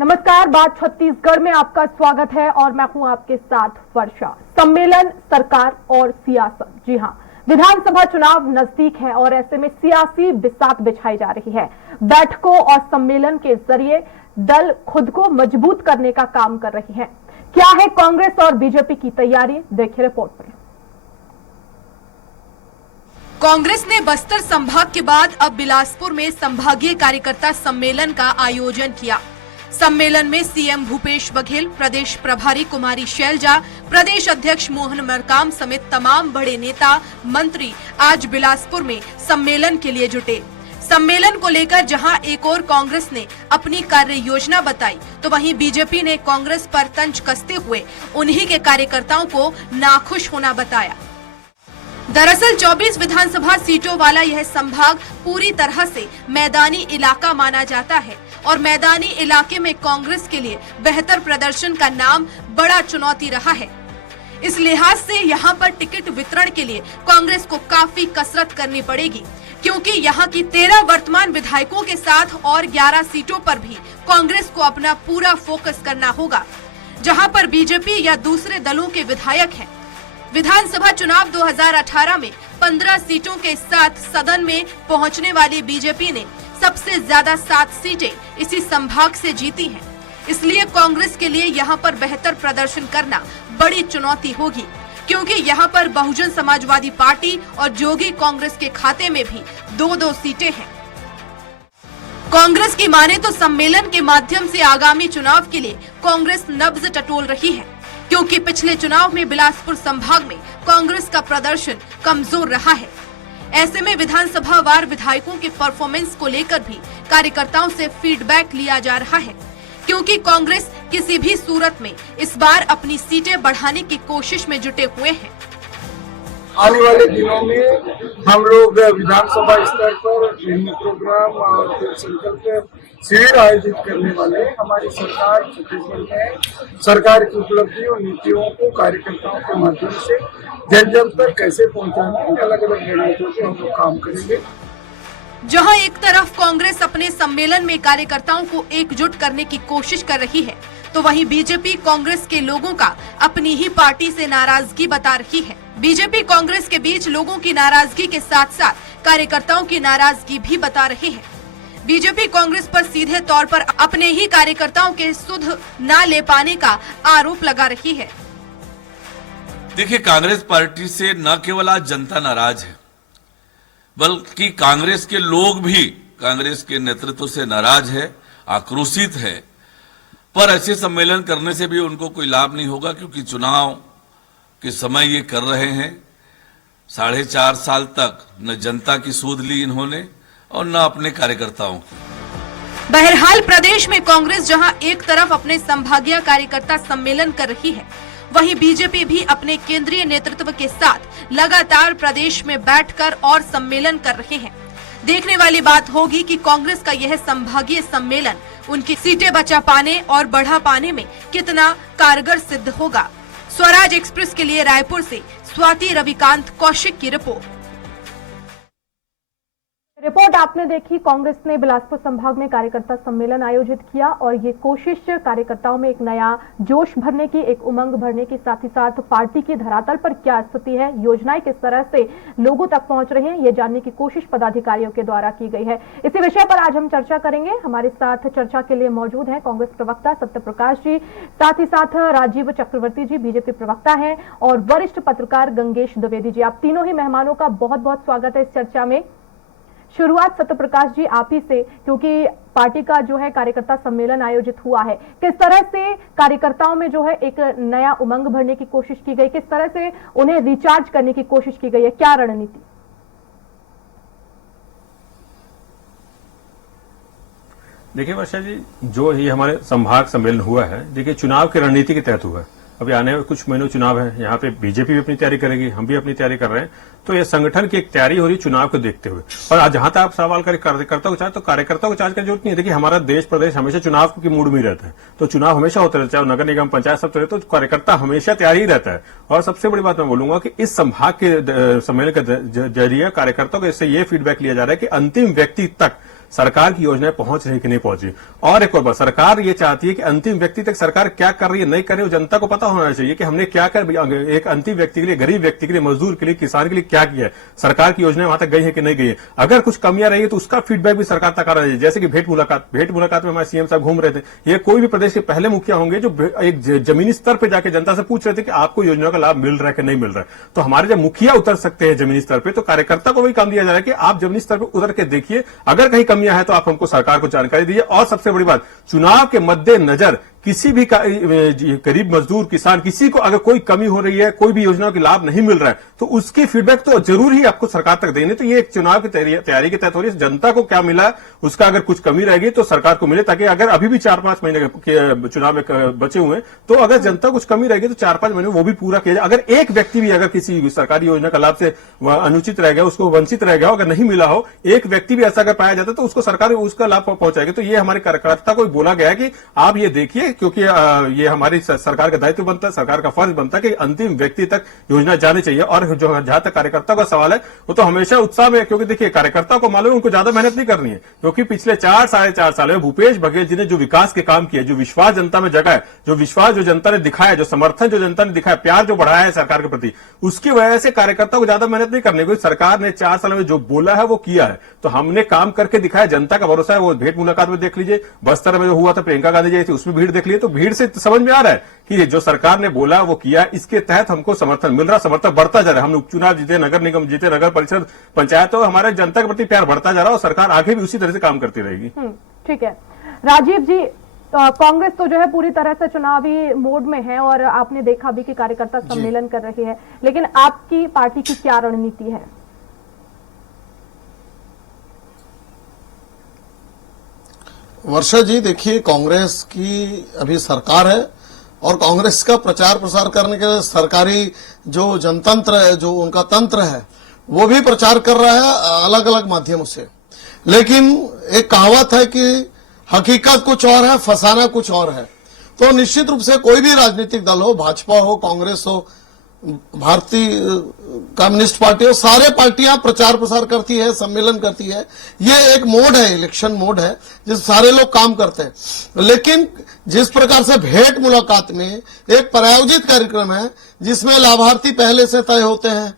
नमस्कार, बात छत्तीसगढ़ में आपका स्वागत है और मैं हूं आपके साथ वर्षा। सम्मेलन, सरकार और सियासत। जी हां, विधानसभा चुनाव नजदीक है और ऐसे में सियासी बिसात बिछाई जा रही है। बैठकों और सम्मेलन के जरिए दल खुद को मजबूत करने का काम कर रही है। क्या है कांग्रेस और बीजेपी की तैयारी, देखिए रिपोर्ट में। कांग्रेस ने बस्तर संभाग के बाद अब बिलासपुर में संभागीय कार्यकर्ता सम्मेलन का आयोजन किया। सम्मेलन में सीएम भूपेश बघेल, प्रदेश प्रभारी कुमारी शैलजा, प्रदेश अध्यक्ष मोहन मरकाम समेत तमाम बड़े नेता, मंत्री आज बिलासपुर में सम्मेलन के लिए जुटे। सम्मेलन को लेकर जहां एक और कांग्रेस ने अपनी कार्य योजना बताई, तो वहीं बीजेपी ने कांग्रेस पर तंज कसते हुए उन्हीं के कार्यकर्ताओं को नाखुश होना बताया। दरअसल 24 विधानसभा सीटों वाला यह संभाग पूरी तरह से मैदानी इलाका माना जाता है और मैदानी इलाके में कांग्रेस के लिए बेहतर प्रदर्शन का नाम बड़ा चुनौती रहा है। इस लिहाज से यहाँ पर टिकट वितरण के लिए कांग्रेस को काफी कसरत करनी पड़ेगी, क्योंकि यहाँ की 13 वर्तमान विधायकों के साथ और 11 सीटों पर भी कांग्रेस को अपना पूरा फोकस करना होगा, जहाँ पर बीजेपी या दूसरे दलों के विधायक हैं। विधानसभा चुनाव 2018 में 15 सीटों के साथ सदन में पहुंचने वाली बीजेपी ने सबसे ज्यादा 7 सीटें इसी संभाग से जीती हैं। इसलिए कांग्रेस के लिए यहां पर बेहतर प्रदर्शन करना बड़ी चुनौती होगी, क्योंकि यहां पर बहुजन समाजवादी पार्टी और जोगी कांग्रेस के खाते में भी 2-2 सीटें हैं। कांग्रेस की माने तो सम्मेलन के माध्यम से आगामी चुनाव के लिए कांग्रेस नब्ज टटोल रही है, क्योंकि पिछले चुनाव में बिलासपुर संभाग में कांग्रेस का प्रदर्शन कमजोर रहा है। ऐसे में विधानसभा वार विधायकों के परफॉर्मेंस को लेकर भी कार्यकर्ताओं से फीडबैक लिया जा रहा है, क्योंकि कांग्रेस किसी भी सूरत में इस बार अपनी सीटें बढ़ाने की कोशिश में जुटे हुए हैं। आने वाले दिनों में हम लोग विधानसभा स्तर पर विभिन्न प्रोग्राम और संकल्प शिविर आयोजित करने वाले हैं। हमारी सरकार छत्तीसगढ़ में सरकार की उपलब्धि और नीतियों को कार्यकर्ताओं के माध्यम से जन जन तक कैसे पहुंचाना है, अलग अलग रणनीतियों पे हम लोग काम करेंगे। जहां एक तरफ कांग्रेस अपने सम्मेलन में कार्यकर्ताओं को एकजुट करने की कोशिश कर रही है, तो वहीं बीजेपी कांग्रेस के लोगों का अपनी ही पार्टी से नाराजगी बता रही है। बीजेपी कांग्रेस के बीच लोगों की नाराजगी के साथ साथ कार्यकर्ताओं की नाराजगी भी बता रहे हैं। बीजेपी कांग्रेस पर सीधे तौर पर अपने ही कार्यकर्ताओं के सुध न ले पाने का आरोप लगा रही है। देखिए, कांग्रेस पार्टी से न केवल आज जनता नाराज है, बल्कि कांग्रेस के लोग भी कांग्रेस के नेतृत्व से नाराज है, आक्रोशित है। पर ऐसे सम्मेलन करने से भी उनको कोई लाभ नहीं होगा, क्योंकि चुनाव के समय ये कर रहे हैं। 4.5 साल तक न जनता की सूध ली इन्होंने और न अपने कार्यकर्ताओं की। बहरहाल प्रदेश में कांग्रेस जहां एक तरफ अपने संभागीय कार्यकर्ता सम्मेलन कर रही है, वहीं बीजेपी भी अपने केंद्रीय नेतृत्व के साथ लगातार प्रदेश में बैठकर और सम्मेलन कर रहे हैं। देखने वाली बात होगी कि कांग्रेस का यह संभागीय सम्मेलन उनकी सीटें बचा पाने और बढ़ा पाने में कितना कारगर सिद्ध होगा। स्वराज एक्सप्रेस के लिए रायपुर से स्वाति रविकांत कौशिक की रिपोर्ट आपने देखी। कांग्रेस ने बिलासपुर संभाग में कार्यकर्ता सम्मेलन आयोजित किया और ये कोशिश कार्यकर्ताओं में एक नया जोश भरने की, एक उमंग भरने की, साथ ही साथ पार्टी की धरातल पर क्या स्थिति है, योजनाएं किस तरह से लोगों तक पहुंच रही हैं, ये जानने की कोशिश पदाधिकारियों के द्वारा की गई है। इसी विषय पर आज हम चर्चा करेंगे। हमारे साथ चर्चा के लिए मौजूद हैं कांग्रेस प्रवक्ता सत्यप्रकाश जी, साथ ही साथ राजीव चक्रवर्ती जी बीजेपी प्रवक्ता हैं, और वरिष्ठ पत्रकार गंगेश द्विवेदी जी। आप तीनों ही मेहमानों का बहुत बहुत स्वागत है इस चर्चा में। शुरुआत सत्यप्रकाश जी आप ही से, क्योंकि पार्टी का जो है कार्यकर्ता सम्मेलन आयोजित हुआ है, किस तरह से कार्यकर्ताओं में जो है एक नया उमंग भरने की कोशिश की गई, किस तरह से उन्हें रिचार्ज करने की कोशिश की गई है, क्या रणनीति? देखिए वर्षा जी, जो ही हमारे संभाग सम्मेलन हुआ है, देखिए चुनाव की रणनीति के तहत हुआ है। अभी आने वाले कुछ महीनों चुनाव है, यहाँ पे बीजेपी भी अपनी तैयारी करेगी, हम भी अपनी तैयारी कर रहे हैं। तो ये संगठन की एक तैयारी हो रही चुनाव को देखते हुए। और आज जहां तक आप सवाल करें कार्यकर्ताओं को चार्ज, तो कार्यकर्ताओं को चार्ज करने की जरूरत नहीं है। देखिए हमारा देश प्रदेश हमेशा चुनाव की मूड में ही रहता है, तो चुनाव हमेशा होते रहता है, चाहे नगर निगम पंचायत सब चले, तो कार्यकर्ता हमेशा तैयार ही रहता है। और सबसे बड़ी बात मैं बोलूंगा कि इस संभाग के सम्मेलन के जरिए कार्यकर्ताओं को इससे ये फीडबैक लिया जा रहा है कि अंतिम व्यक्ति तक सरकार की योजनाएं पहुंच रही कि नहीं पहुंच रही। और एक और बात, सरकार ये चाहती है कि अंतिम व्यक्ति तक सरकार क्या कर रही है नहीं कर रही है, जनता को पता होना चाहिए कि हमने क्या कर, एक अंतिम व्यक्ति के लिए, गरीब व्यक्ति के लिए, मजदूर के लिए, किसान के लिए क्या किया है, सरकार की योजनाएं वहां तक गई है कि नहीं गई है। अगर कुछ कमियां रही है तो उसका फीडबैक भी सरकार तक आ रहा है। जैसे कि भेंट मुलाकात में हमारे सीएम साहब घूम रहे थे, ये कोई भी प्रदेश के पहले मुखिया होंगे जो एक जमीनी स्तर पर जाकर जनता से पूछ रहे थे कि आपको योजना का लाभ मिल रहा है कि नहीं मिल रहा है। तो हमारे जब मुखिया उतर सकते हैं जमीनी स्तर पर, तो कार्यकर्ता को भी काम दिया जा रहा है कि आप जमीनी स्तर पर उतर के देखिए, अगर कहीं कमियां हैं तो आप हमको सरकार को जानकारी दीजिए। और सबसे बड़ी बात, चुनाव के मद्देनजर किसी भी गरीब मजदूर किसान किसी को अगर कोई कमी हो रही है, कोई भी योजना का लाभ नहीं मिल रहा है, तो उसकी फीडबैक तो जरूर ही आपको सरकार तक देनी। तो ये एक चुनाव की तैयारी के तहत हो रही है। जनता को क्या मिला, उसका अगर कुछ कमी रहेगी तो सरकार को मिले, ताकि अगर अभी भी 4-5 महीने के चुनाव में बचे हुए हैं, तो अगर जनता कुछ कमी रहेगी तो 4-5 महीने वो भी पूरा किया जाए। अगर एक व्यक्ति भी अगर किसी सरकारी योजना का लाभ से अनुचित रह गया, उसको वंचित रह गया, अगर नहीं मिला हो, एक व्यक्ति भी ऐसा अगर पाया जाता तो उसको सरकार उसका लाभ पहुंचाएगी। तो ये हमारे कार्यकर्ता को बोला गया है कि आप ये देखिए, क्योंकि ये हमारी सरकार का दायित्व बनता है, सरकार का फर्ज बनता है कि अंतिम व्यक्ति तक योजना जानी चाहिए। और जो जहां तक कार्यकर्ता का सवाल है, वो तो हमेशा उत्साह में, क्योंकि देखिए कार्यकर्ता को मालूम है उनको ज्यादा मेहनत नहीं करनी है, क्योंकि पिछले 4-4.5 साल में भूपेश बघेल जी ने जो विकास के काम किए, जो विश्वास जनता में जगा है, जो विश्वास जो जनता ने दिखाया, जो समर्थन जो जनता ने दिखाया, प्यार जो बढ़ाया है सरकार के प्रति, उसकी वजह से कार्यकर्ता को ज्यादा मेहनत नहीं करनी, क्योंकि सरकार ने 4 साल में जो बोला है वो किया है। तो हमने काम करके दिखाया, जनता का भरोसा है। वो भेंट मुलाकात में देख लीजिए, बस्तर में जो हुआ था, प्रियंका गांधी जी थी, उसमें भीड़ देख लीजिए, तो भीड़ से समझ में आ रहा है कि जो सरकार ने बोला वो किया, इसके तहत हमको समर्थन मिल रहा, समर्थन बढ़ता जा रहा है। हमने उपचुनाव जीते, नगर निगम जीते, नगर परिषद, पंचायत, तो हमारे जनता के प्रति प्यार बढ़ता जा रहा है और सरकार आगे भी उसी तरह से काम करती रहेगी। ठीक है राजीव जी, कांग्रेस तो जो है पूरी तरह से चुनावी मोड में है और आपने देखा भी कि कार्यकर्ता सम्मेलन कर रही है, लेकिन आपकी पार्टी की क्या रणनीति है? वर्षा जी, देखिए कांग्रेस की अभी सरकार है और कांग्रेस का प्रचार प्रसार करने के सरकारी जो जनतंत्र है, जो उनका तंत्र है, वो भी प्रचार कर रहा है अलग अलग माध्यमों से। लेकिन एक कहावत है कि हकीकत कुछ और है, फसाना कुछ और है। तो निश्चित रूप से कोई भी राजनीतिक दल हो, भाजपा हो, कांग्रेस हो, भारतीय कम्युनिस्ट पार्टी हो, सारे पार्टियां प्रचार प्रसार करती है, सम्मेलन करती है। ये एक मोड है, इलेक्शन मोड है, जिस सारे लोग काम करते हैं। लेकिन जिस प्रकार से भेंट मुलाकात में एक प्रायोजित कार्यक्रम है, जिसमें लाभार्थी पहले से तय होते हैं,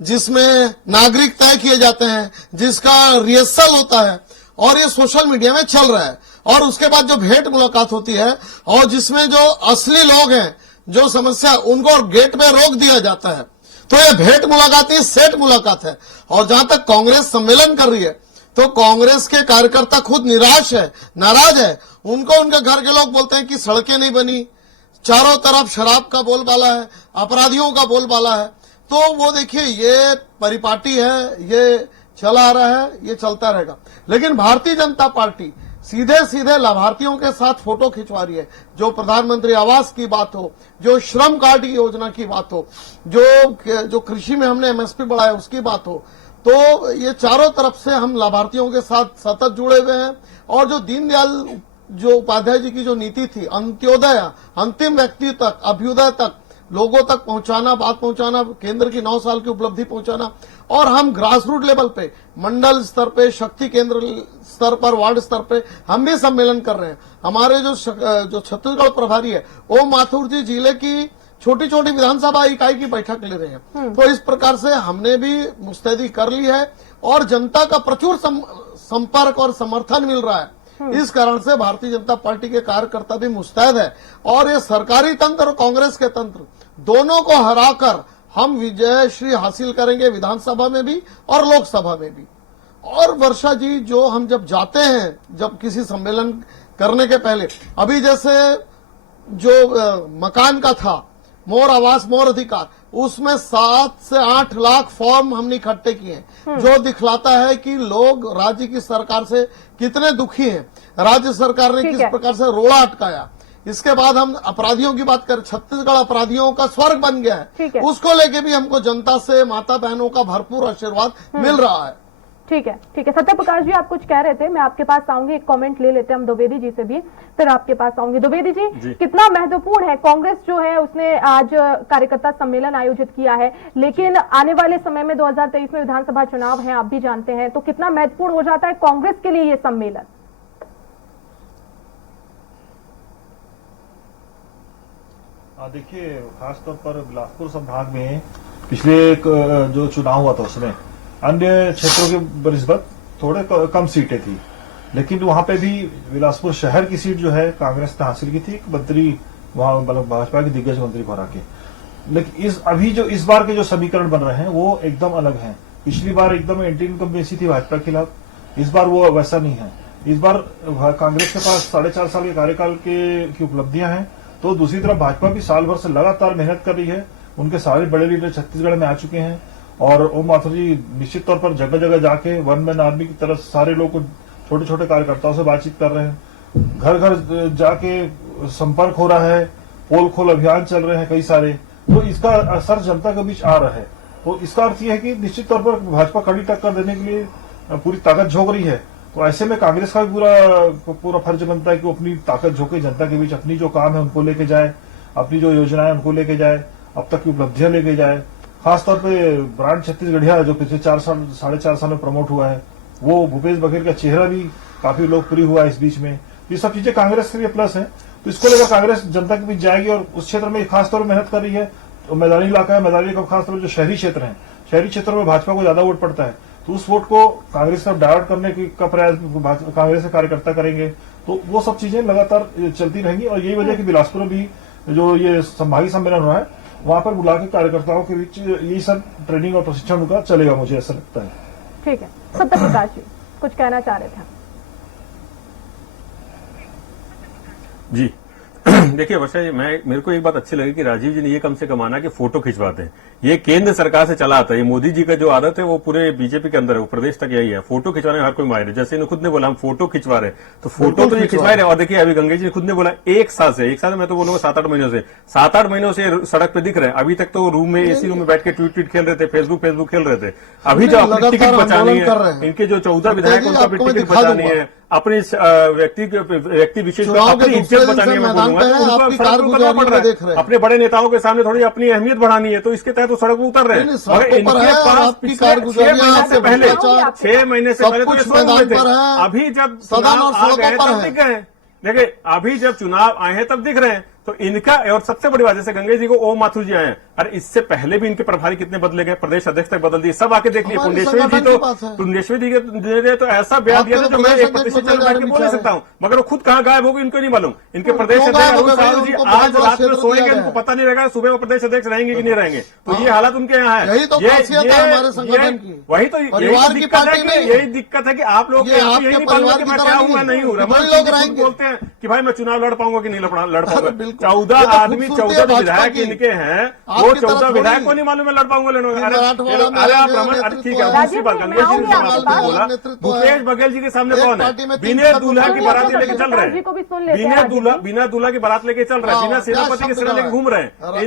जिसमें नागरिक तय किए जाते हैं, जिसका रिहर्सल होता है, और ये सोशल मीडिया में चल रहा है, और उसके बाद जो भेंट मुलाकात होती है और जिसमें जो असली लोग हैं, जो समस्या, उनको गेट में रोक दिया जाता है। तो ये भेंट मुलाकात ही सेट मुलाकात है। और जहां तक कांग्रेस सम्मेलन कर रही है, तो कांग्रेस के कार्यकर्ता खुद निराश है, नाराज है। उनको उनके घर के लोग बोलते हैं कि सड़कें नहीं बनी, चारों तरफ शराब का बोलबाला है, अपराधियों का बोलबाला है। तो वो देखिए, ये परिपाटी है, ये चला आ रहा है, ये चलता रहेगा। लेकिन भारतीय जनता पार्टी सीधे सीधे लाभार्थियों के साथ फोटो खिंचवा रही है। जो प्रधानमंत्री आवास की बात हो, जो श्रम कार्ड की योजना की बात हो, जो कृषि में हमने एमएसपी बढ़ाया उसकी बात हो, तो ये चारों तरफ से हम लाभार्थियों के साथ सतत जुड़े हुए हैं। और जो दीनदयाल जो उपाध्याय जी की जो नीति थी, अंत्योदय, अंतिम व्यक्ति तक, अभ्युदय तक, लोगों तक पहुंचाना, बात पहुंचाना, केंद्र की 9 साल की उपलब्धि पहुंचाना, और हम ग्रास रूट लेवल पे, मंडल स्तर पे, शक्ति केंद्र स्तर पर, वार्ड स्तर पे हम भी सम्मेलन कर रहे हैं। हमारे जो छत्तीसगढ़ प्रभारी है, ओम माथुर जी जिले की छोटी छोटी विधानसभा इकाई की बैठक ले रहे हैं। तो इस प्रकार से हमने भी मुस्तैदी कर ली है और जनता का प्रचुर संपर्क और समर्थन मिल रहा है। इस कारण से भारतीय जनता पार्टी के कार्यकर्ता भी मुस्तैद है और ये सरकारी तंत्र और कांग्रेस के तंत्र दोनों को हराकर हम विजयश्री हासिल करेंगे, विधानसभा में भी और लोकसभा में भी। और वर्षा जी, जो हम जब जाते हैं, जब किसी सम्मेलन करने के पहले, अभी जैसे जो मकान का था, मोर आवास मोर अधिकार, उसमें 7 से 8 लाख फॉर्म हमने इकट्ठे किए हैं, जो दिखलाता है कि लोग राज्य की सरकार से कितने दुखी हैं, राज्य सरकार ने किस प्रकार से रोड़ा अटकाया। इसके बाद हम अपराधियों की बात करें, छत्तीसगढ़ अपराधियों का स्वर्ग बन गया है, उसको लेके भी हमको जनता से, माता बहनों का भरपूर आशीर्वाद मिल रहा है। ठीक है सत्य प्रकाश जी, आप कुछ कह रहे थे, मैं आपके पास आऊंगी, एक कमेंट ले लेते हैं हम द्विवेदी जी से भी, फिर आपके पास आऊंगी। द्विवेदी जी, कितना महत्वपूर्ण है, कांग्रेस जो है उसने आज कार्यकर्ता सम्मेलन आयोजित किया है, लेकिन आने वाले समय में 2023 में विधानसभा चुनाव है, आप भी जानते हैं, तो कितना महत्वपूर्ण हो जाता है कांग्रेस के लिए ये सम्मेलन? देखिए, खासतौर पर बिलासपुर संभाग में पिछले जो चुनाव हुआ था उसमें अन्य क्षेत्रों के बनिस्बत थोड़े कम सीटें थी, लेकिन वहां पे भी बिलासपुर शहर की सीट जो है कांग्रेस ने हासिल की थी, एक मंत्री वहां मतलब भाजपा के दिग्गज मंत्री को हरा के। लेकिन इस बार के जो समीकरण बन रहे हैं वो एकदम अलग हैं। पिछली बार एकदम एंटी इनकम्बेंसी थी भाजपा के खिलाफ, इस बार वो वैसा नहीं है। इस बार कांग्रेस के पास 4.5 साल के कार्यकाल की उपलब्धियां हैं, तो दूसरी तरफ भाजपा भी साल भर से लगातार मेहनत कर रही है। उनके सारे बड़े लीडर छत्तीसगढ़ में आ चुके हैं और ओम माथुर जी निश्चित तौर पर जगह जगह जाके वन मैन आर्मी की तरह सारे लोग को छोटे छोटे कार्यकर्ताओं से बातचीत कर रहे हैं, घर घर जाके संपर्क हो रहा है, पोल खोल अभियान चल रहे हैं कई सारे, तो इसका असर जनता के बीच आ रहा है। तो इसका अर्थ यह है कि निश्चित तौर पर भाजपा कड़ी टक्कर देने के लिए पूरी ताकत झोंक रही है। तो ऐसे में कांग्रेस का भी पूरा फर्ज बनता है कि वो अपनी ताकत झोंके जनता के बीच, अपनी जो काम है उनको लेके जाए, अपनी जो योजनाएं उनको लेके जाए, अब तक की उपलब्धियां लेके जाए। खासतौर पे ब्रांड छत्तीसगढ़िया जो पिछले 4.5 साल में प्रमोट हुआ है, वो भूपेश बघेल का चेहरा भी काफी लोकप्रिय हुआ है इस बीच में। ये सब चीजें कांग्रेस के लिए प्लस है, तो इसको लेकर कांग्रेस जनता के बीच जाएगी और उस क्षेत्र में खासतौर पर मेहनत कर रही है। तो मैदानी इलाका है, मैदानी इलाका खासतौर पर जो शहरी क्षेत्र है, शहरी क्षेत्रों में भाजपा को ज्यादा वोट पड़ता है, तो उस वोट को कांग्रेस का डाइवर्ट करने का प्रयास कांग्रेस के कार्यकर्ता करेंगे। तो वो सब चीजें लगातार चलती रहेंगी और यही वजह कि बिलासपुर में भी जो ये संभागीय सम्मेलन हो रहा है वहां पर बुला के कार्यकर्ताओं के बीच यही सब ट्रेनिंग और प्रशिक्षण उनका चलेगा, मुझे ऐसा लगता है। ठीक है, सत्य प्रकाश जी कुछ कहना चाह रहे थे? जी देखिए वर्षा जी, मेरे को एक बात अच्छी लगी कि राजीव जी ने ये कम से कम आना कि फोटो खिंचवाते हैं। ये केंद्र सरकार से चला आता है, ये मोदी जी का जो आदत है वो पूरे बीजेपी के अंदर है, वो प्रदेश तक यही है, फोटो खिंचवाने में हर कोई माहिर है। जैसे इन्होंने खुद ने बोला हम फोटो खिंचवा रहे हैं, तो फोटो तो ये खिंचवा रहे हैं। और देखिए अभी गंगे जी ने खुद ने बोला 1 साल से मैं तो बोलूंगा 7-8 महीनों से 7-8 महीनों से सड़क पे दिख रहे हैं। अभी तक तो रूम में एसी रूम में बैठ के ट्वीट खेल रहे थे, फेसबुक खेल रहे थे। अभी जो अपनी टिकट बचानी है, इनके जो 14 विधायक उनका भी टिकट बचानी है, अपनी व्यक्ति विशेष अपनी इज्जत बचानी है, मैं बोलूंगा पड़ रहा है। अपने बड़े नेताओं के सामने थोड़ी अपनी अहमियत बढ़ानी है, तो इसके तहत वो सड़क पर उतर रहे हैं। मगर इनके पास पिछले 6 महीने से पहले तो ये सो हुए थे। अभी जब चुनाव आ गए तब दिख गए। देखिए अभी जब चुनाव आए हैं तब दिख रहे हैं। तो इनका और सबसे बड़ी बात, जैसे गंगे जी को ओम माथुर जी आए हैं, अरे इससे पहले भी इनके प्रभारी कितने बदले गए, प्रदेश अध्यक्ष तक बदल दिए, सब आके देख लिए। पुण्येश्वरी जी के तो ऐसा बयान दिया था जो मैं एक प्रतिशत बैठ के बोल नहीं सकता हूँ, मगर वो खुद कहाँ गायब होगी इनको नहीं मालूम। इनके प्रदेश अध्यक्ष अरुण साहू जी आज रात में सोएंगे, उनको पता नहीं रहेगा सुबह वो प्रदेश अध्यक्ष रहेंगे कि नहीं रहेंगे। तो ये हालत उनके यहाँ है। वही तो यही दिक्कत है कि आप लोग यही नहीं मालूम कि मैं क्या हूँ मैं नहीं हूँ। रमन लोग बोलते हैं कि भाई मैं चुनाव लड़ पाऊंगा कि नहीं लड़ पाऊंगा। 14 आदमी 14 विधायक इनके हैं, वो 14 विधायक को नहीं मालूम है लड़ पाऊंगा अरे आप रमन ठीक है, दूसरी बात गंगेश जी ने बोला भूपेश बघेल जी के सामने कौन है? बिना दूल्हा की बारात लेके चल रहे हैं, बिना दूल्हा की बारात लेके चल रहे हैं, बिना सेनापति के सिरा लेके घूम रहे हैं।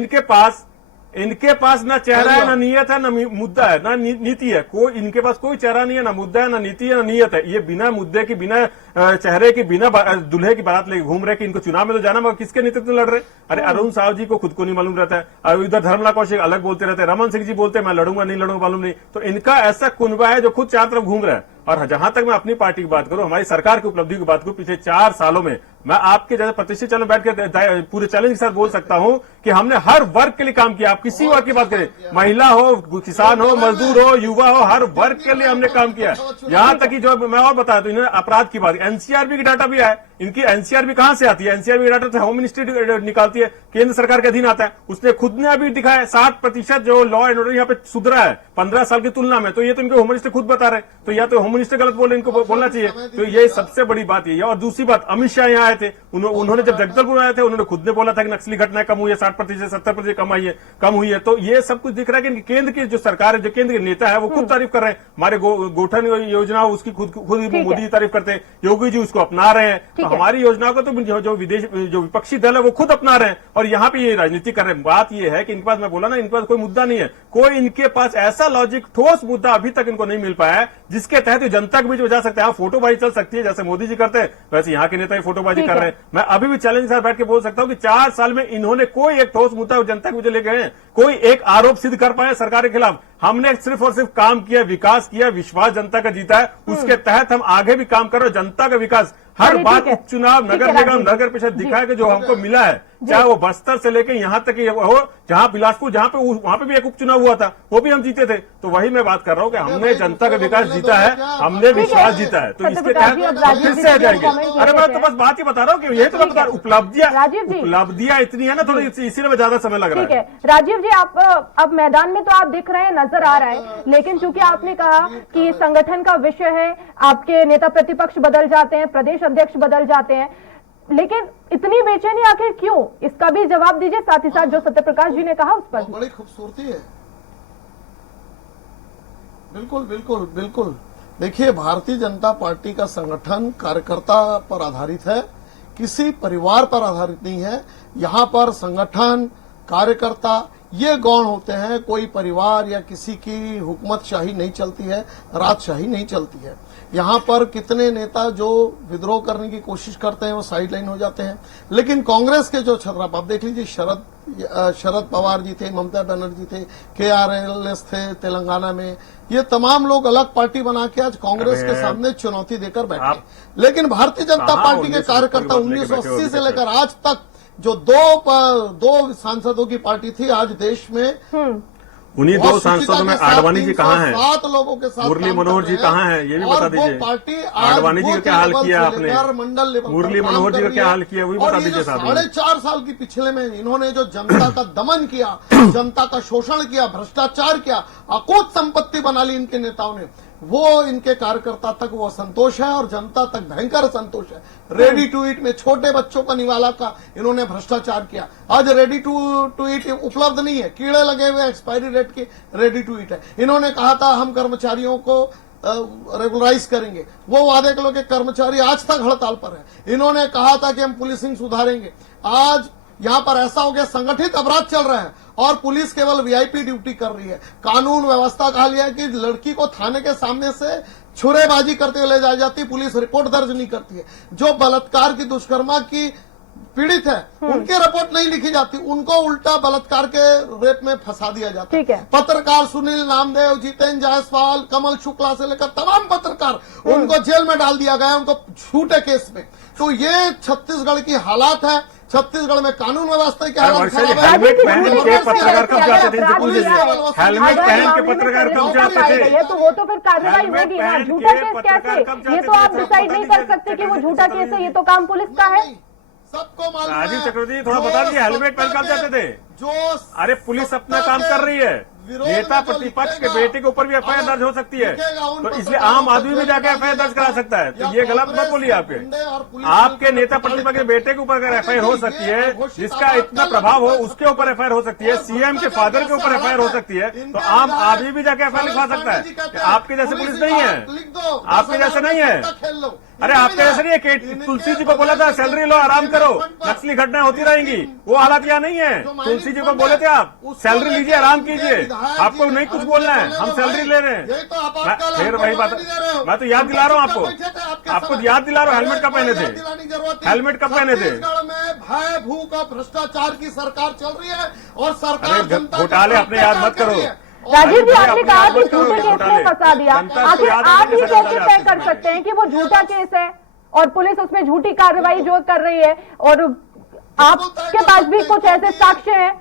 इनके पास ना चेहरा है, ना नीयत है, ना मुद्दा है, ना नीति है। इनके पास कोई चेहरा नहीं है, ना मुद्दा है, ना नीति है, ना नीयत है। ये बिना मुद्दे की, बिना चेहरे की, बिना दूल्हे की बारात लेके घूम रहे कि इनको चुनाव में तो जाना, मगर किसके नेतृत्व में लड़ रहे? अरे अरुण साहू जी को खुद को नहीं मालूम रहता है, इधर धर्मला कौशिक अलग बोलते रहते हैं, रमन सिंह जी बोलते हैं मैं लड़ूंगा नहीं लड़ूंगा मालूम नहीं। तो इनका ऐसा कुनबा है जो खुद चारों तरफ घूम रहा है। और जहां तक मैं अपनी पार्टी की बात करूं, हमारी सरकार की उपलब्धि की बात करूं, पिछले 4 सालों में मैं आपके जैसे प्रतिष्ठित चैनल बैठ कर पूरे चैलेंज के साथ बोल सकता हूं कि हमने हर वर्ग के लिए काम किया। आप किसी वर्ग की बात करें, महिला हो, किसान हो, मजदूर हो, युवा हो, हर वर्ग के लिए हमने काम किया। यहां तक कि जो मैं और बताया तो इन्होंने अपराध की बात, एनसीआरबी की डाटा भी आया। इनकी एनसीआरबी कहां से आती है? एनसीआरबी की डाटा तो होम मिनिस्ट्री निकालती है, केंद्र सरकार के अधीन आता है। उसने खुद ने अभी दिखाया 60% जो लॉ एंड ऑर्डर यहाँ पे सुधरा है 15 साल की तुलना में। तो ये तो इनके होम मिनिस्टर खुद बता रहे, तो या तो होम मिनिस्टर गलत बोल रहे, इनको बोलना चाहिए। तो ये सबसे बड़ी बात ये है। और दूसरी बात, अमित शाह यहाँ आए थे, उन्होंने जब जगदलपुर आए थे उन्होंने खुद ने बोला था कि नक्सली घटनाएं कम हुई है, 60% 70% कम हुई है। तो ये सब कुछ दिख रहा है कि केंद्र की जो सरकार है, जो केंद्र के नेता है वो खुद तारीफ कर रहे हैं। हमारे गोठन योजना उसकी खुद मोदी जी तारीफ करते हैं, योगी जी उसको अपना रहे हैं। तो हमारी योजनाओं को तो जो विपक्षी दल है वो खुद अपना रहे हैं और यहाँ पे ये राजनीति कर रहे हैं। बात ये है कि इनके पास, मैं बोला ना, इनके पास कोई मुद्दा नहीं है, कोई इनके पास ऐसा लॉजिक, ठोस मुद्दा अभी तक इनको नहीं मिल पाया है जिसके तहत जनता के बीच में जा सकते हैं। हाँ, फोटोबाजी चल सकती है, जैसे मोदी जी करते हैं वैसे यहाँ के नेता ही फोटोबाजी कर रहे हैं। मैं अभी भी चैलेंज के साथ बैठ के बोल सकता हूँ कि 4 साल में इन्होंने कोई एक ठोस मुद्दा जनता के बीच ले गए हैं, कोई एक आरोप सिद्ध कर पाए सरकार के खिलाफ। हमने सिर्फ और सिर्फ काम किया, विकास किया, विश्वास जनता का जीता है, उसके तहत हम आगे भी काम कर रहे हैं। जनता का विकास हर बात, उपचुनाव, नगर निगम, नगर परिषद दिखाया कि जो हमको मिला है, चाहे वो बस्तर से लेकर यहाँ तक हो, जहाँ बिलासपुर, जहाँ पे वहां पे भी एक उपचुनाव हुआ था, वो भी हम जीते थे। तो वही मैं बात कर रहा हूँ कि हमने जनता का विकास जीता है, हमने विश्वास जीता है, तो इसके तहत फिर से आ जाएंगे। अरे मैं तो बस बात ही बता रहा हूँ कि यही तो मैं बता रहा हूँ, उपलब्धियां इतनी है ना, थोड़ी इसीलिए ज्यादा समय लग रहा है। ठीक है राजीव जी, आप अब मैदान में तो आप दिख रहे हैं, नजर आ रहा है, लेकिन चूंकि आपने कहा कि संगठन का विषय है, आपके नेता प्रतिपक्ष बदल जाते हैं, प्रदेश अध्यक्ष बदल जाते हैं, लेकिन इतनी बेचैनी आखिर क्यों? इसका भी जवाब दीजिए, साथ ही साथ जो सत्यप्रकाश जी ने कहा उस पर। बड़ी खूबसूरती है। बिल्कुल बिल्कुल बिल्कुल। देखिए, भारतीय जनता पार्टी का संगठन कार्यकर्ता पर आधारित है, किसी परिवार पर आधारित नहीं है। यहाँ पर संगठन, कार्यकर्ता ये गौण होते हैं, कोई परिवार या किसी की हुकूमतशाही नहीं चलती है, राजशाही नहीं चलती है। यहाँ पर कितने नेता जो विद्रोह करने की कोशिश करते हैं वो साइडलाइन हो जाते हैं, लेकिन कांग्रेस के जो छर्रा, आप देख लीजिए, शरद पवार जी थे, ममता बनर्जी थे, KRLS थे तेलंगाना में, ये तमाम लोग अलग पार्टी बना के आज कांग्रेस के सामने चुनौती देकर बैठे। लेकिन भारतीय जनता पार्टी के कार्यकर्ता 1980 से लेकर आज तक जो दो सांसदों की पार्टी थी, आज देश में उन्हीं 2 सांसदों में आडवाणी जी कहाँ हैं? 7 लोगों के साथ मुरली मनोहर जी कहाँ हैं? ये भी बता दीजिए। पार्टी आडवाणी जी का क्या हाल किया आपने? मंडल मुरली मनोहर जी का क्या हाल किया, वो भी बता दीजिए साहब। 4.5 साल की पिछले में इन्होंने जो जनता का दमन किया, जनता का शोषण किया, भ्रष्टाचार किया, अकूत संपत्ति बना ली इनके नेताओं ने, वो इनके कार्यकर्ता तक वो संतोष है और जनता तक भयंकर संतोष है। रेडी टू ईट में छोटे बच्चों का निवाला का इन्होंने भ्रष्टाचार किया। आज रेडी टू ईट उपलब्ध नहीं है, कीड़े लगे हुए, एक्सपायरी डेट के रेडी टू ईट है। इन्होंने कहा था हम कर्मचारियों को रेगुलराइज करेंगे, वो वादे के लोग कर्मचारी आज तक हड़ताल पर है। इन्होंने कहा था कि हम पुलिसिंग सुधारेंगे, आज यहाँ पर ऐसा हो गया संगठित अपराध चल रहा है और पुलिस केवल वीआईपी ड्यूटी कर रही है। कानून व्यवस्था कहा गया है कि लड़की को थाने के सामने से छुरेबाजी करते हुए ले जाई जाती, पुलिस रिपोर्ट दर्ज नहीं करती है। जो बलात्कार की, दुष्कर्मा की पीड़ित है उनकी रिपोर्ट नहीं लिखी जाती, उनको उल्टा बलात्कार के रेप में फंसा दिया जाता है। पत्रकार सुनील नामदेव, जितेंद्र जायसवाल, कमल शुक्ला से लेकर तमाम पत्रकार उनको जेल में डाल दिया गया, उनको झूठे केस में। तो ये छत्तीसगढ़ की हालात है। छत्तीसगढ़ में कानून व्यवस्था की हालत खराब है। हेलमेट पहन के पत्रकार कब जाते थे? हेलमेट पहन के पत्रकार कब जाते थे? ये तो वो तो फिर कार्रवाई होगी ना। झूठा केस कैसे? ये तो आप डिसाइड नहीं कर सकते कि वो झूठा केस है, ये तो काम पुलिस का है। सबको मालूम है। राजीव चक्रवर्ती थोड़ा बता दीजिए, हेलमेट पहन कब जाते थे? अरे पुलिस अपना काम कर रही है, नेता प्रतिपक्ष के बेटे के ऊपर भी FIR दर्ज हो सकती है, तो इसलिए आम आदमी भी जाकर FIR दर्ज करा सकता है। तो ये गलत मत बोलिए। आपके नेता प्रतिपक्ष के बेटे के ऊपर अगर FIR हो सकती है, जिसका इतना प्रभाव हो, उसके ऊपर FIR हो सकती है, CM के फादर के ऊपर FIR हो सकती है, तो आम आदमी भी जाकर FIR लिखवा सकता है। आपके जैसे पुलिस नहीं है, आपके जैसे नहीं है। अरे आपके जैसे नहीं है कि तुलसी जी को बोला था सैलरी लो, आराम करो, नक्सली घटनाएं होती रहेंगी, वो हालात यहाँ नहीं है। तुलसी जी को बोले थे आप सैलरी लीजिए, आराम कीजिए, आपको नहीं कुछ बोलना है, हम सैलरी ले रहे हैं। फिर वही बात, मैं तो याद दिला रहा हूँ आपको याद दिला रहा हूँ। हेलमेट कब पहने थे? हेलमेट कब पहने थे? भय भूख और भ्रष्टाचार की सरकार चल रही है और सरकार घोटाले अपने याद मत करो। राजीव जी, आपने कहा कि झूठे केस में फंसा दिया, आखिर आप ये कैसे तय कर सकते हैं कि वो झूठा केस है और पुलिस उसमें झूठी कार्रवाई जो कर रही है, और आपके पास भी कुछ ऐसे साक्ष्य हैं?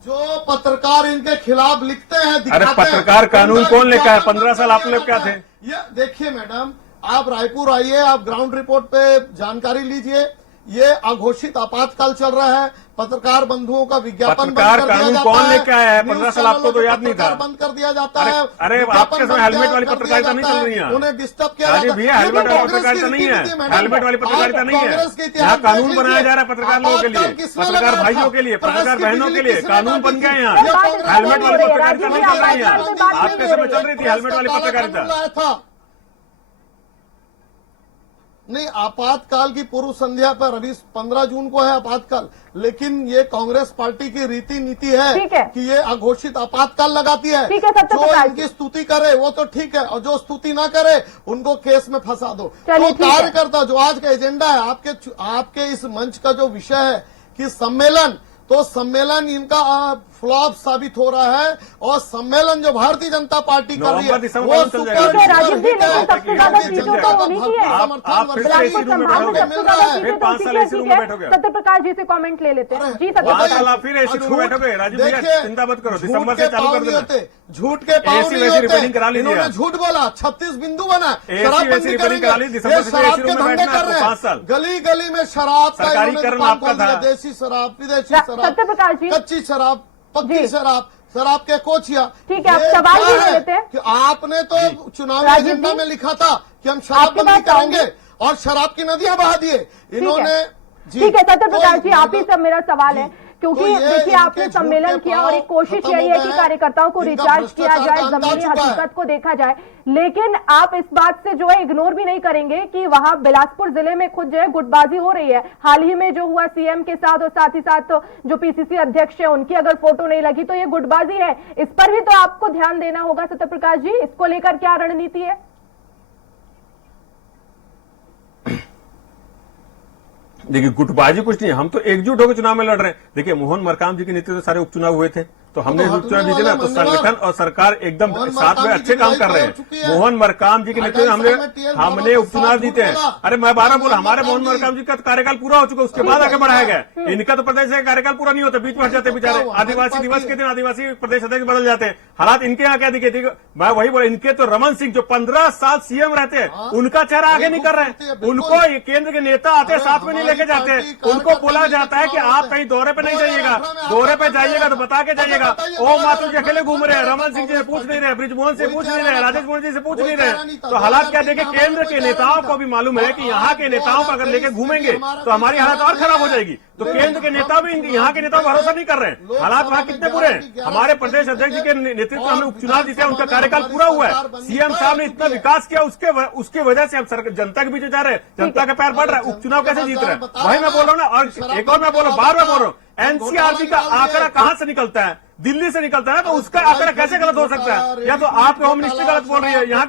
जो पत्रकार इनके खिलाफ लिखते हैं, अरे पत्रकार कानून कौन लेकर है? 15 साल आप लोग क्या थे? ये देखिए मैडम, आप रायपुर आइए, आप ग्राउंड रिपोर्ट पे जानकारी लीजिए। ये अघोषित आपातकाल चल रहा है, पत्रकार बंधुओं का विज्ञापन बंद पत्रकार कर दिया कानून जाता कौन है, लेके आया है? न्यूज़ 15 साल आपको तो याद नहीं था। पत्रकार बंद कर दिया जाता अरे- है, अरे विज्ञापन आपके समय बंद हेलमेट वाली कर दिया पत्रकारिता नहीं जाता चल रही है। उन्हें डिस्टर्ब किया राजीव जाता भैया, है। हेलमेट ये वाली कांग्रेस की पत्रकारिता नहीं है, रीति नीति, मैडम। हेलमेट वाली पत्रकारिता आप नहीं है। कांग्रेस के इतिहास यहाँ कानून देख बनाया लीजिए। जा रहा है पत्रकार लोगों के लिए, आपातकाल किसने पत्रकार लगाया भाइयों था? के लिए, प्रेस पत्रकार की बहनों के बिजली लिए किसने कानून काटी बन थी? गए यहाँ। ये कांग्रेस हेलमेट वाली का पत्रकारिता नहीं चल रही है। आपके समय चल रही थी हेलमेट वाली पत्रकारिता। था नहीं, आपातकाल की पूर्व संध्या पर अभी 15 जून को है आपातकाल, लेकिन ये कांग्रेस पार्टी की रीति नीति ठीक है है कि ये अघोषित आपातकाल लगाती है। ठीक है, सत्य जो प्रकाश इनकी स्तुति करे वो तो ठीक है, और जो स्तुति ना करे उनको केस में फंसा दो। चलिए, तो ठीक है। कार्यकर्ता जो आज का एजेंडा है, आपके इस मंच का जो विषय है कि सम्मेलन, तो सम्मेलन इनका फ्लॉप साबित हो रहा है, और सम्मेलन जो भारतीय जनता पार्टी कर रही है नवंबर, दिसंबर वो में चल सुपर जाएगा। ठीक है, राजीव जी, हिट है। लेकिन सबसे ज्यादा सीटों तो उन्हीं की है। आप फिर से समर्थन इसी रूम में संभाग में बैठोगे। सबसे ज्यादा सीटें फिर तो 5 उसी साल की है, इसी रूम ठीक में है। बैठोगे। सत्य प्रकाश जी से कमेंट ले लेते हैं। जी सत्य 5 प्रकाश साल जी। आप फिर इसी रूम में बैठोगे। राजीव भैया देखिए, चिंता मत करो, झूठ दिसंबर के से चालू पाँव कर नहीं देना। होते, झूठ के पाँव ऐसी नहीं वैसी होते। रिपेयरिंग करा लीजिए इन्होंने आप। झूठ बोला, 36 बिंदु बना, ऐसी शराबबंदी वैसी रिपेयरिंग करेंगे। करा ली, दिसंबर ये से शराब इसी के रूम में धंधे बैठना कर आपको रहे 5 साल। हैं, गली गली में शराब का सरकारी इन्होंने कर्म दुकान आपका खोल दिया, था। देसी शराब, विदेशी सत्य शराब, प्रकाश जी। कच्ची शराब, पक्की जी। शराब, शराब के कोचिया। ठीक है, आप ये सवाल क्या भी ले है लेते हैं। कि आपने तो चुनावी राजीव एजेंडा जी, में लिखा था कि हम आपके शराबबंदी पास आऊंगी। करेंगे, और शराब की नदियां बहा दिए इन्होंने। ठीक है सत्य तो प्रकाश जी, आप ही सब मेरा सवाल है, क्योंकि तो ये देखिए आपने इनके सम्मेलन झूठ के किया और एक कोशिश खत्म यही हो है गए कि हैं। कार्यकर्ताओं को इनका रिचार्ज किया भ्रष्टाचार जाए, का अंत आ जमीनी चुका है। हकीकत को देखा जाए, लेकिन आप इस बात से जो है इग्नोर भी नहीं करेंगे कि वहां बिलासपुर जिले में खुद जो है गुटबाजी हो रही है। हाल ही में जो हुआ सीएम के साथ, और साथ ही साथ जो पीसीसी अध्यक्ष है उनकी अगर फोटो नहीं लगी तो ये गुटबाजी है। इस पर भी तो आपको ध्यान देना होगा सत्य प्रकाश जी, इसको लेकर क्या रणनीति है? देखिए गुटबाजी कुछ नहीं है, हम तो एकजुट होकर चुनाव में लड़ रहे हैं। देखिए मोहन मरकाम जी के नेतृत्व में सारे उपचुनाव हुए थे, तो हमने तो उपचुनाव जीते ना, तो हटने वाला संगठन और सरकार एकदम मोहन साथ में मरकाम जी अच्छे की काम लड़ाई कर रहे हो हैं। चुकी है। मोहन मरकाम जी के नेतृत्व में हमने 28 साल में हमने TL उपचुनाव जीते हैं। बोला। अरे मैं 12 बोला, मोहन हमारे मोहन मरकाम मरकाम जी का कार्यकाल पूरा हो चुका, उसके बाद आगे बढ़ाया गया। इनका तो प्रदेश का कार्यकाल पूरा नहीं होता, बीच में हट जाते बेचारे। आदिवासी दिवस के दिन आदिवासी प्रदेश अध्यक्ष बदल जाते हैं। हालात इनके यहाँ क्या दिखे थे, मैं वही बोला, इनके तो रमन सिंह जो 15 साल सीएम रहते हैं, उनका चेहरा आगे नहीं कर रहे हैं। उनको ये केंद्र के नेता आते हैं, साथ में नहीं लेके जाते हैं। उनको बोला जाता है कि आप कहीं दौरे पे नहीं जाइएगा, दौरे पे जाइएगा तो बता के जाइएगा। ओम माथुर जी अकेले घूम रहे हैं, रमन सिंह जी से पूछ नहीं रहे, ब्रिजमोहन से पूछ नहीं रहे, राजेश मोहन जी से पूछ नहीं रहे। तो हालात क्या देखे, केंद्र के नेताओं को भी मालूम है कि यहाँ के नेताओं को अगर लेके घूमेंगे तो हमारी हालत और खराब हो जाएगी। तो केंद्र के नेता भी यहाँ के नेताओं भरोसा नहीं कर रहे हैं। हालात वहाँ कितने बुरे हैं। हमारे प्रदेश अध्यक्ष जी के नेतृत्व में उपचुनाव जीते, उनका कार्यकाल पूरा हुआ है। सीएम साहब ने इतना विकास किया, उसके वजह से अब जनता के बीच जा रहे हैं, जनता का पैर बढ़ रहा है। उपचुनाव कैसे जीत रहे हैं, वही मैं बोल रहा हूँ ना। और एक और मैं बोल रहा हूँ, बार बार बोल रहा हूँ, एनसीआरबी का आंकड़ा कहां से निकलता है, दिल्ली से निकलता है, तो उसका आंकड़ा कैसे गलत हो सकता है? या तो आपके होम मिनिस्ट्री गलत बोल रही है, यहाँ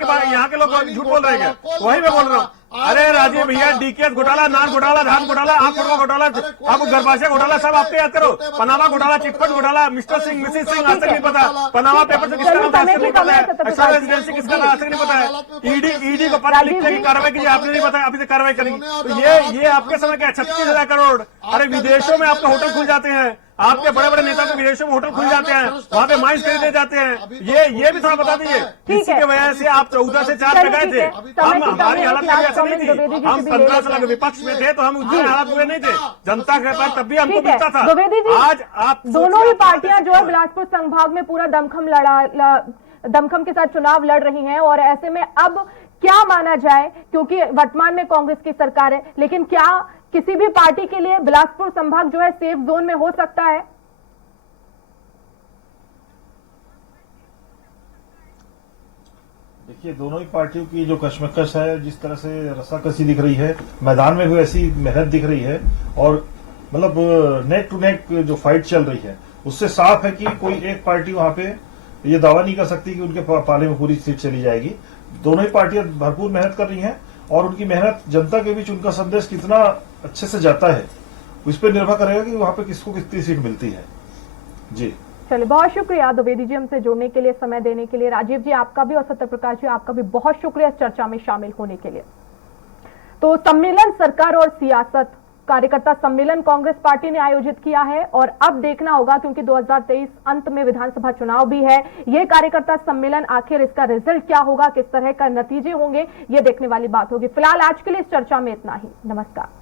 के लोग झूठ बोल रहे हैं, वही मैं बोल रहा हूँ। अरे राजीव भैया, डीकेएस घोटाला, नान घोटाला, धान घोटाला, आंख घोटाला, अब गर्भाशय घोटाला सब आपके याद करो। पनामा घोटाला, चिटफंड घोटाला, मिस्टर सिंह, मिसेज सिंह आज तक नहीं पता। पनामा पेपर से किसका नाम था नहीं पता है, अच्छा रेजिडेंसी किसका था आज तक नहीं पता है। ईडी को पता लिखने की कार्रवाई कीजिए, आपने नहीं बताया, अभी तक कार्रवाई करेंगी। तो ये आपके समय क्या 36,000 करोड़। अरे विदेशों में आपके होटल खुल जाते हैं, आपके बड़े बड़े नेता के विदेशों में होटल खुल जाते हैं, वहां पे माइंस खरीदे जाते हैं। ये भी थोड़ा बता दीजिए, इसी की वजह से आप 14 से 4 पे गए थे। हम हमारी हालत कभी ऐसा नहीं थी, हम 15 साल विपक्ष में थे तो हम उतने हालात बुरे नहीं थे, जनता के पास तब भी हमको मिलता था। द्विवेदी जी, आज आप दोनों ही पार्टियां जो है बिलासपुर संभाग में पूरा दमखम के साथ चुनाव लड़ रही हैं, और ऐसे में अब क्या माना जाए, क्योंकि वर्तमान में कांग्रेस की सरकार है, लेकिन क्या किसी भी पार्टी के लिए बिलासपुर संभाग जो है सेफ जोन में हो सकता है? देखिए, दोनों ही पार्टियों की जो कशमकश है, जिस तरह से रस्साकसी दिख रही है, मैदान में भी ऐसी मेहनत दिख रही है, और मतलब नेक टू नेक जो फाइट चल रही है, उससे साफ है कि कोई एक पार्टी वहां पे ये दावा नहीं कर सकती कि उनके पाले में पूरी सीट चली जाएगी। दोनों ही पार्टियां भरपूर मेहनत कर रही हैं, और उनकी मेहनत जनता के बीच उनका संदेश कितना अच्छे से जाता है, उस पर निर्भर करेगा कि वहां पे किसको कितनी सीट मिलती है। जी चलिए, बहुत शुक्रिया द्विवेदी जी हमसे जुड़ने के लिए, समय देने के लिए। राजीव जी आपका भी और सत्य प्रकाश जी आपका भी बहुत शुक्रिया इस चर्चा में शामिल होने के लिए। तो सम्मेलन सरकार और सियासत कार्यकर्ता सम्मेलन कांग्रेस पार्टी ने आयोजित किया है, और अब देखना होगा, क्योंकि 2023 अंत में विधानसभा चुनाव भी है, ये कार्यकर्ता सम्मेलन आखिर इसका रिजल्ट क्या होगा, किस तरह का नतीजे होंगे, ये देखने वाली बात होगी। फिलहाल आज के लिए इस चर्चा में इतना ही। नमस्कार।